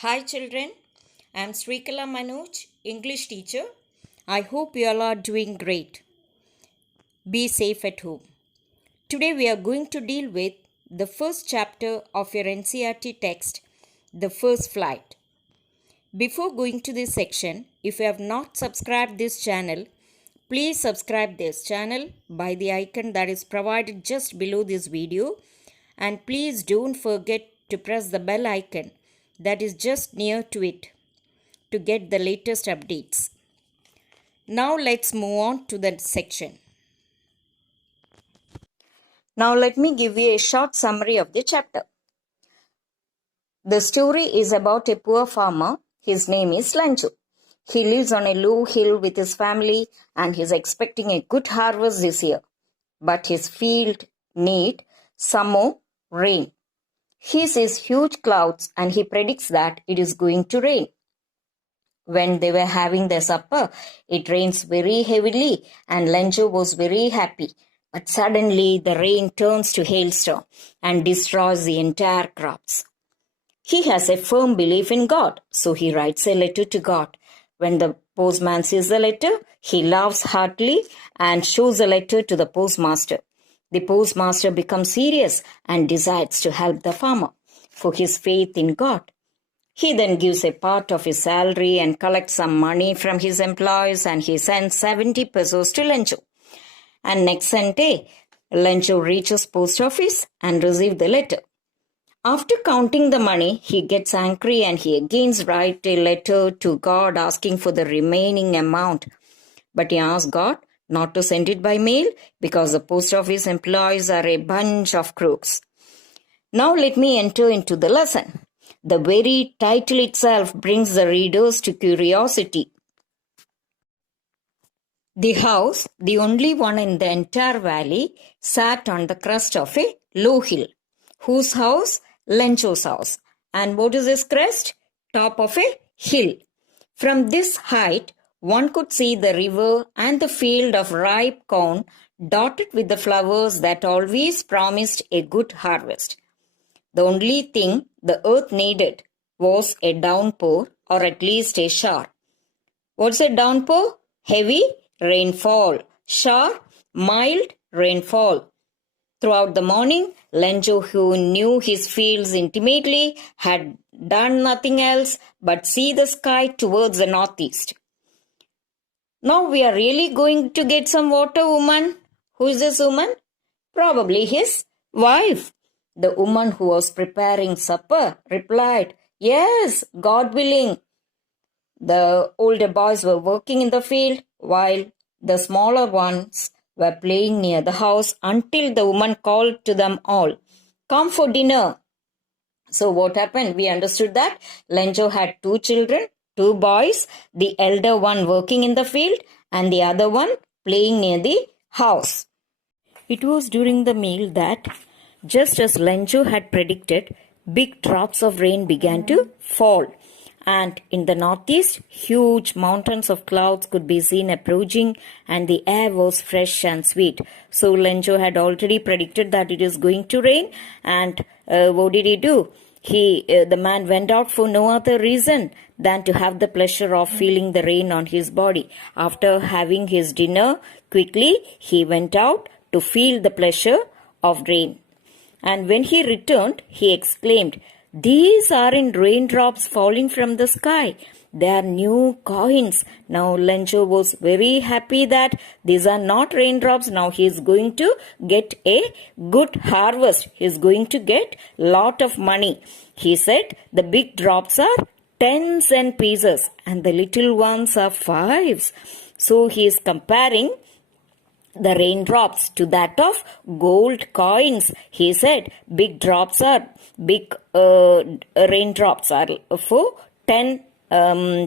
Hi children, I am Srikala Manoj, English teacher. I hope you all are doing great. Be safe at home. Today we are going to deal with the first chapter of your NCERT text, The First Flight. Before going to this section, if you have not subscribed this channel, please subscribe this channel by the icon that is provided just below this video, and please don't forget to press the bell icon that is just near to it to get the latest updates. Now let's move on to the section. Now let me give you a short summary of the chapter. The story is about a poor farmer. His name is Lanchu. He lives on a low hill with his family and he is expecting a good harvest this year. But his field need some more rain. He sees huge clouds and he predicts that it is going to rain. When they were having their supper, it rains very heavily and Lenjo was very happy. But suddenly the rain turns to hailstorm and destroys the entire crops. He has a firm belief in God, so he writes a letter to God. When the postman sees the letter, he laughs heartily and shows the letter to the postmaster. The postmaster becomes serious and decides to help the farmer for his faith in God. He then gives a part of his salary and collects some money from his employees and he sends 70 pesos to Lencho. And next Sunday, Lencho reaches post office and receives the letter. After counting the money, he gets angry and he again writes a letter to God asking for the remaining amount. But he asks God not to send it by mail because the post office employees are a bunch of crooks. Now let me enter into the lesson. The very title itself brings the readers to curiosity. The house, the only one in the entire valley, sat on the crest of a low hill. Whose house? Lencho's house. And what is this crest? Top of a hill. From this height, one could see the river and the field of ripe corn dotted with the flowers that always promised a good harvest. The only thing the earth needed was a downpour or at least a shower. What's a downpour? Heavy rainfall. Shower? Mild rainfall. Throughout the morning, Lenjo, who knew his fields intimately, had done nothing else but see the sky towards the northeast. Now we are really going to get some water, woman. Who is this woman? Probably his wife. The woman who was preparing supper replied, "Yes, God willing." The older boys were working in the field while the smaller ones were playing near the house until the woman called to them all, "Come for dinner." So what happened? We understood that Lenjo had two children, two boys, the elder one working in the field and the other one playing near the house. It was during the meal that, just as Lenjo had predicted, big drops of rain began to fall. And in the northeast, huge mountains of clouds could be seen approaching and the air was fresh and sweet. So Lenjo had already predicted that it is going to rain, and what did he do? The man went out for no other reason than to have the pleasure of feeling the rain on his body. After having his dinner, quickly he went out to feel the pleasure of rain. And when he returned, he exclaimed, "These aren't raindrops falling from the sky. They are new coins." Now Lencho was very happy that these are not raindrops. Now he is going to get a good harvest. He is going to get lot of money. He said the big drops are 10-cent pieces and the little ones are 5s. So he is comparing the raindrops to that of gold coins. He said big raindrops are for 10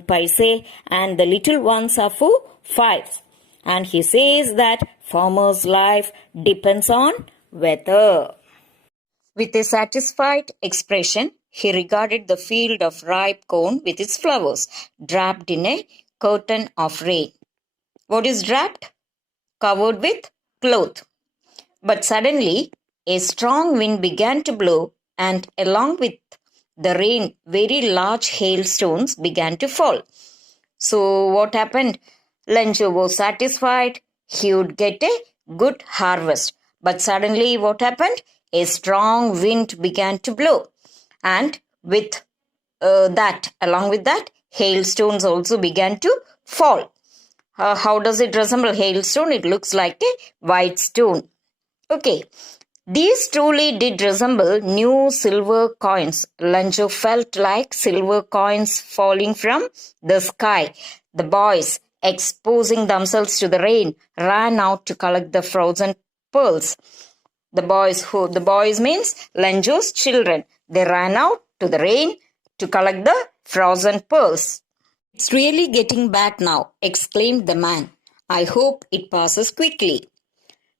paise and the little ones are for 5. And he says that farmer's life depends on weather. With a satisfied expression, he regarded the field of ripe corn with its flowers, draped in a curtain of rain. What is draped? Covered with cloth. But suddenly a strong wind began to blow, and along with the rain, very large hailstones began to fall. So what happened? Lencho was satisfied. He would get a good harvest. But suddenly what happened? A strong wind began to blow. And with along with that, hailstones also began to fall. How does it resemble hailstone? It looks like a white stone. Okay. These truly did resemble new silver coins. Lencho felt like silver coins falling from the sky. The boys, exposing themselves to the rain, ran out to collect the frozen pearls. The boys means Lencho's children. They ran out to the rain to collect the frozen pearls. It's really getting bad now, exclaimed the man. I hope it passes quickly.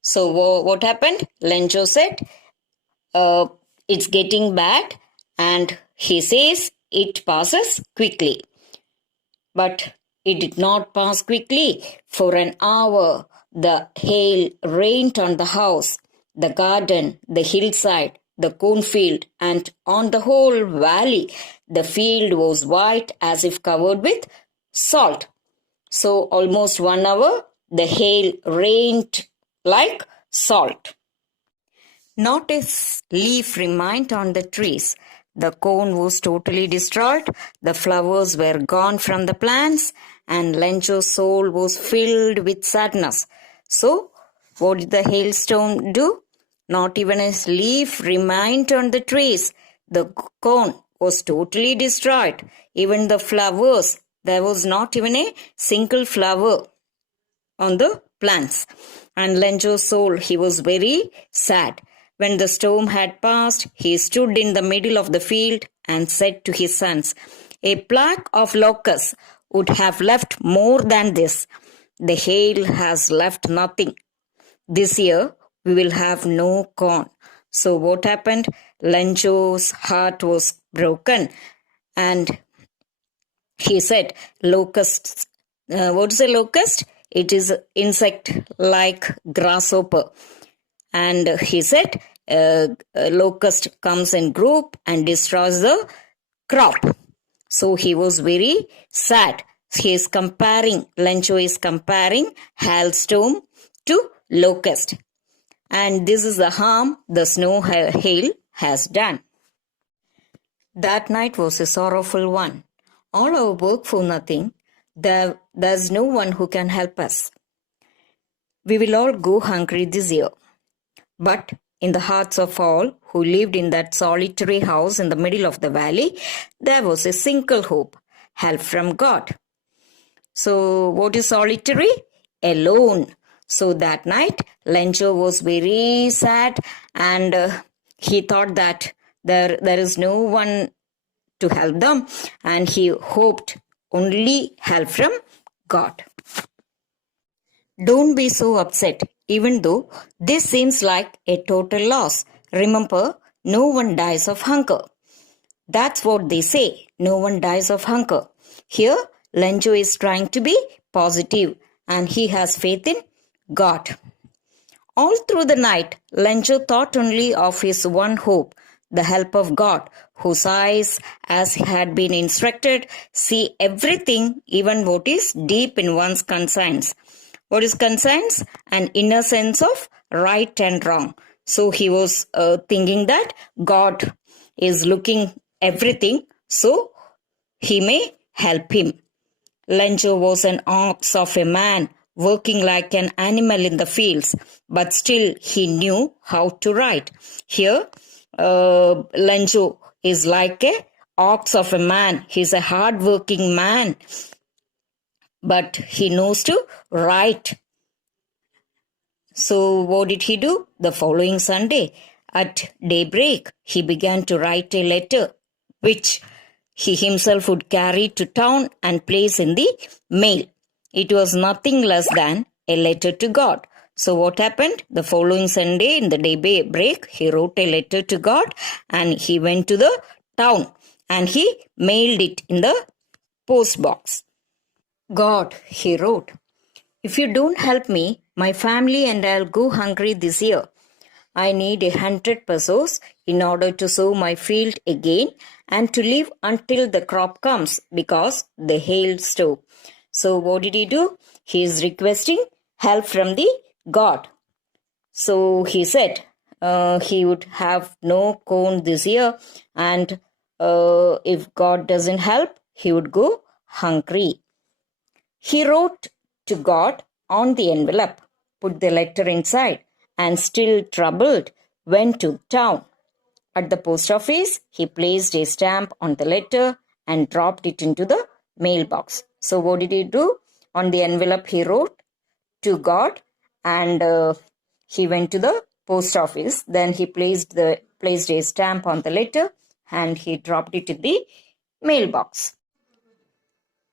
So what happened? Lencho said, it's getting bad, and he says it passes quickly. But it did not pass quickly. For an hour, the hail rained on the house, the garden, the hillside, the cornfield, and on the whole valley. The field was white as if covered with salt. So almost 1 hour, the hail rained like salt. Not a leaf remained on the trees. The corn was totally destroyed. The flowers were gone from the plants, and Lencho's soul was filled with sadness. So, what did the hailstone do? Not even a leaf remained on the trees. The corn was totally destroyed. Even the flowers, there was not even a single flower on the plants. And Lencho's soul, he was very sad. When the storm had passed, he stood in the middle of the field and said to his sons, a plague of locusts would have left more than this. The hail has left nothing. This year, we will have no corn. So what happened? Lencho's heart was broken, and he said, locusts. What is a locust? It is insect like grasshopper. And he said, a locust comes in group and destroys the crop. So he was very sad. Lencho is comparing hailstorm to locust. And this is the harm the snow hail has done. That night was a sorrowful one. All our work for nothing. There's no one who can help us. We will all go hungry this year. But in the hearts of all who lived in that solitary house in the middle of the valley, there was a single hope, help from God. So what is solitary? Alone. So that night, Lencho was very sad, and he thought that there is no one to help them, and he hoped only help from God. Don't be so upset, even though this seems like a total loss. Remember, no one dies of hunger. That's what they say, no one dies of hunger. Here, Lencho is trying to be positive, and he has faith in God. All through the night, Lencho thought only of his one hope, the help of God, whose eyes, as he had been instructed, see everything, even what is deep in one's conscience. What is conscience? An inner sense of right and wrong. So he was thinking that God is looking everything, so he may help him. Lencho was an ox of a man, working like an animal in the fields, but still he knew how to write. Here, Lencho is like a ox of a man. He's a hard-working man, but he knows to write. So what did he do? The following Sunday, at daybreak, he began to write a letter, which he himself would carry to town and place in the mail. It was nothing less than a letter to God. So what happened? The following Sunday in the daybreak, he wrote a letter to God, and he went to the town and he mailed it in the post box. God, he wrote, if you don't help me, my family and I'll go hungry this year. I need 100 pesos in order to sow my field again and to live until the crop comes, because the hail stove. So what did he do? He is requesting help from the God. So he said he would have no corn this year, and if God doesn't help, he would go hungry. He wrote to God on the envelope, put the letter inside, and still troubled, went to town. At the post office, he placed a stamp on the letter and dropped it into the mailbox. So what did he do? On the envelope, he wrote to God, and he went to the post office. Then he placed a stamp on the letter and he dropped it in the mailbox.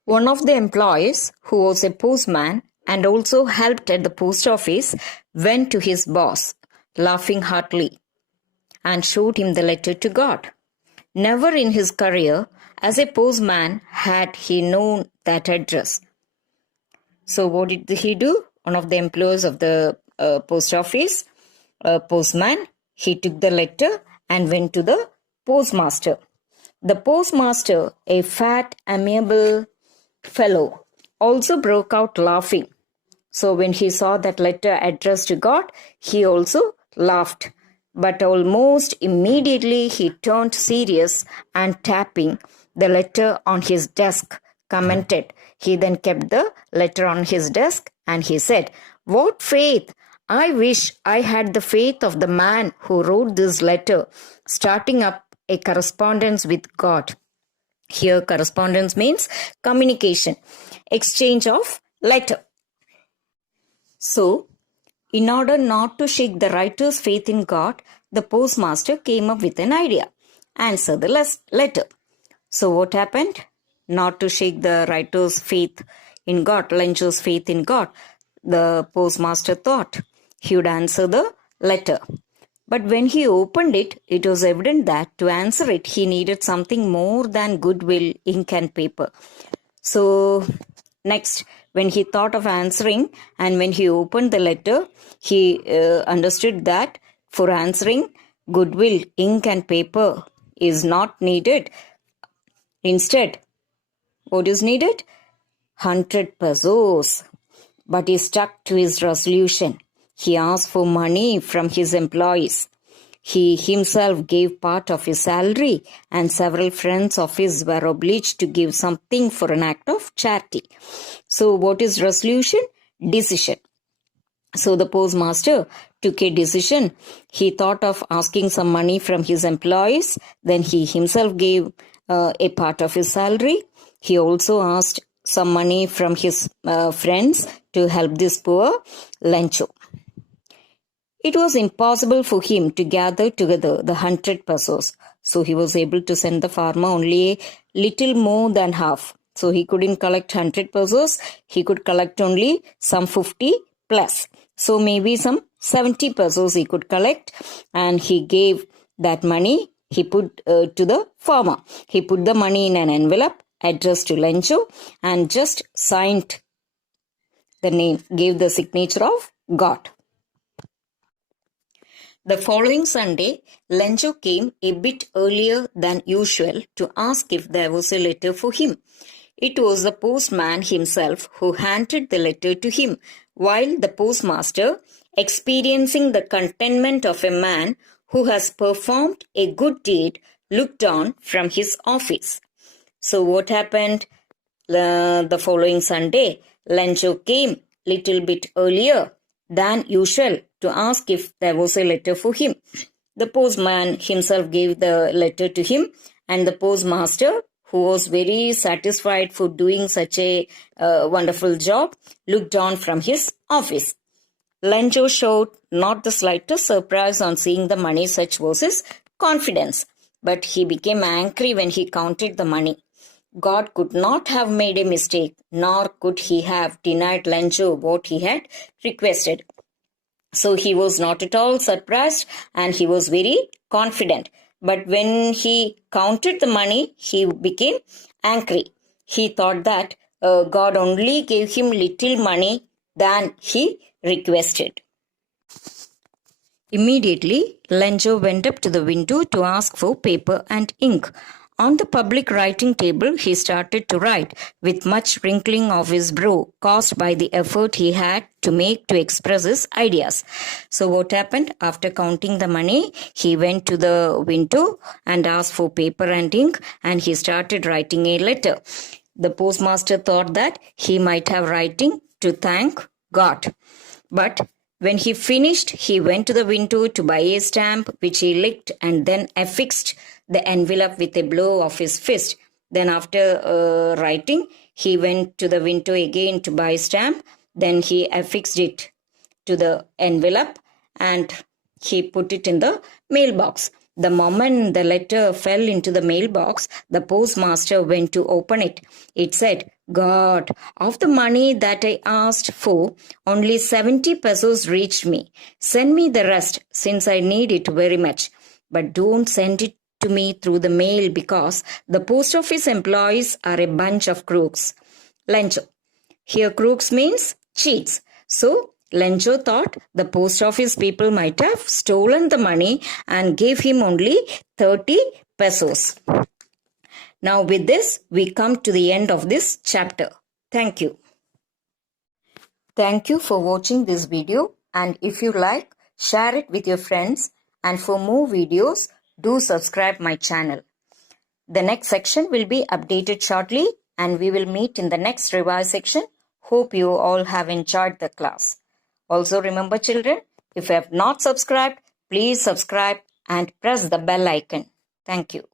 One of the employees, who was a postman and also helped at the post office, went to his boss, laughing heartily, and showed him the letter to God. Never in his career as a postman had he known that address. So what did he do? One of the employees of the post office, postman, he took the letter and went to the postmaster. The postmaster, a fat, amiable fellow, also broke out laughing. So when he saw that letter addressed to God, he also laughed. But almost immediately he turned serious and, tapping the letter on his desk, commented. He then kept the letter on his desk and he said, "What faith! I wish I had the faith of the man who wrote this letter, starting up a correspondence with God." Here, correspondence means communication, exchange of letter. So, in order not to shake the writer's faith in God, the postmaster came up with an idea. Answer the letter. So, what happened? Not to shake the writer's faith in God, Lencho's faith in God, the postmaster thought he would answer the letter. But when he opened it, it was evident that to answer it, he needed something more than goodwill, ink, and paper. So, next, when he thought of answering and when he opened the letter, he understood that for answering, goodwill, ink, and paper is not needed. Instead, what is needed? 100 pesos. But he stuck to his resolution. He asked for money from his employees. He himself gave part of his salary, and several friends of his were obliged to give something for an act of charity. So, what is resolution? Decision. So, the postmaster took a decision. He thought of asking some money from his employees. Then he himself gave a part of his salary. He also asked some money from his friends to help this poor Lencho. It was impossible for him to gather together the 100 pesos. So he was able to send the farmer only a little more than half. So he couldn't collect 100 pesos. He could collect only some 50 plus. So maybe some 70 pesos he could collect. And he gave that money. He put to the farmer. He put the money in an envelope addressed to Lencho and just signed the name, gave the signature of God. The following Sunday, Lencho came a bit earlier than usual to ask if there was a letter for him. It was the postman himself who handed the letter to him, while the postmaster, experiencing the contentment of a man who has performed a good deed, looked on from his office. So what happened the following Sunday? Lencho came little bit earlier than usual to ask if there was a letter for him. The postman himself gave the letter to him, and the postmaster, who was very satisfied for doing such a wonderful job, looked on from his office. Lencho showed not the slightest surprise on seeing the money, such was his confidence. But he became angry when he counted the money. God could not have made a mistake, nor could he have denied Lencho what he had requested. So he was not at all surprised and he was very confident. But when he counted the money, he became angry. He thought that God only gave him little money than he requested. Immediately, Lencho went up to the window to ask for paper and ink. On the public writing table, he started to write, with much wrinkling of his brow caused by the effort he had to make to express his ideas. So, what happened? After counting the money, he went to the window and asked for paper and ink, and he started writing a letter. The postmaster thought that he might have writing to thank God. But when he finished, he went to the window to buy a stamp, which he licked and then affixed the envelope with a blow of his fist. Then, after writing, he went to the window again to buy a stamp. Then he affixed it to the envelope and he put it in the mailbox. The moment the letter fell into the mailbox, the postmaster went to open it. It said, God, of the money that I asked for, only 70 pesos reached me. Send me the rest, since I need it very much. But don't send it to me through the mail because the post office employees are a bunch of crooks. Lencho. Here crooks means cheats. So Lencho thought the post office people might have stolen the money and gave him only 30 pesos. Now with this, we come to the end of this chapter. Thank you. Thank you for watching this video, and if you like, share it with your friends, and for more videos, do subscribe my channel. The next section will be updated shortly, and we will meet in the next revise section. Hope you all have enjoyed the class. Also remember children, if you have not subscribed, please subscribe and press the bell icon. Thank you.